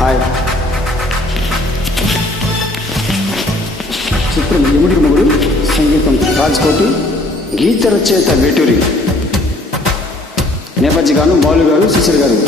Hi. చిత్రం యముడి మొగుడు, సంగీతం రాజ్కోటి, గీత రచయిత వేటూరి, నేపథ్యగాను బాలు గారు, సుశీల్ గారు.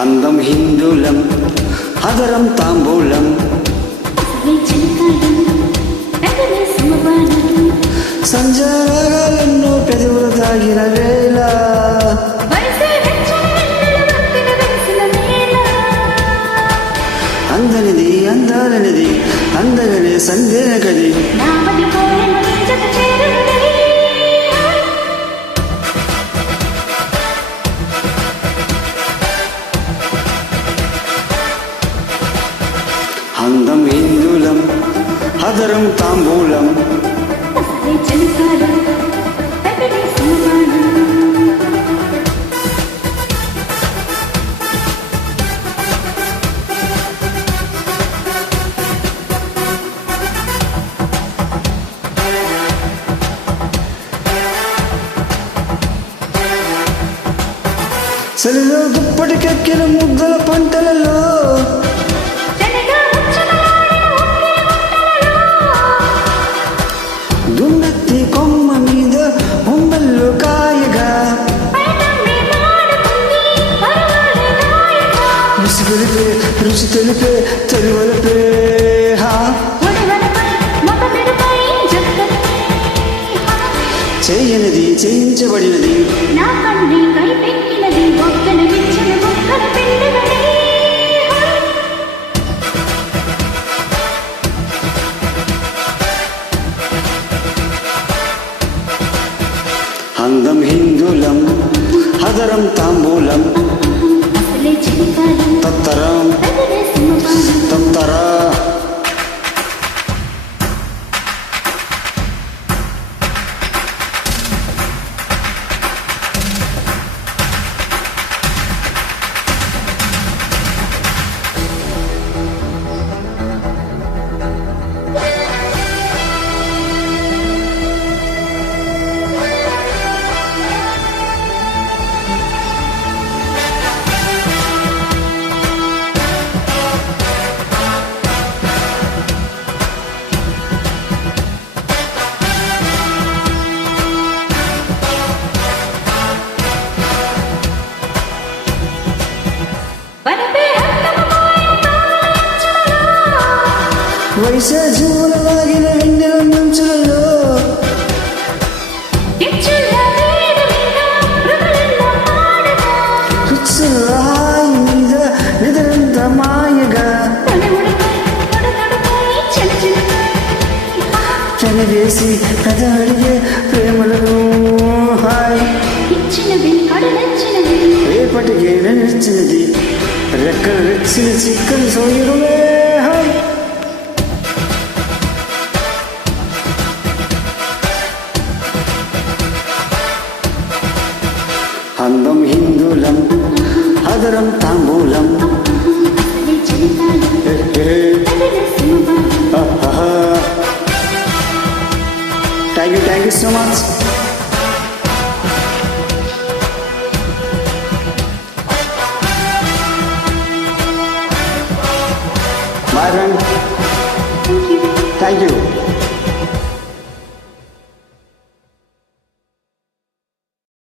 అందం హిందూలం, అదరం తాంబూలం, సంజారాగాలెన్నో పెదవులు తాగిన వేళ, అందనిది అందాలనిది, అందగనే సందేహ గది. అందం హిందూలం, అదరం తాంబూలం, సరిలో దుప్పటికెక్కిన ముద్దల పంటలలో, దున్నెత్తి కొమ్మ మీద బొమ్మల్లో కాయగా, రుచి తెలిపే రుచి తెలిపే తరువలపే, చేయనిది చేయించబడినది, అందం హిందూలం, అదరం తాంబూలం, తత్తరం తత్తరా. వయసే జీవుల లాగిన వెన్నెల మంచులలో, రాయి మీద నిద్రంత మాయగా, చెనవేసి కథ అడిగే ప్రేమలను, హాయ్ రేపటికి నచ్చినది, రెక్కలు రెచ్చిన చిక్కని సోయరులే, హాయ్. అందం హిందూలం, అదరం తాంబూలం, thank you so much. Boy friend, thank you.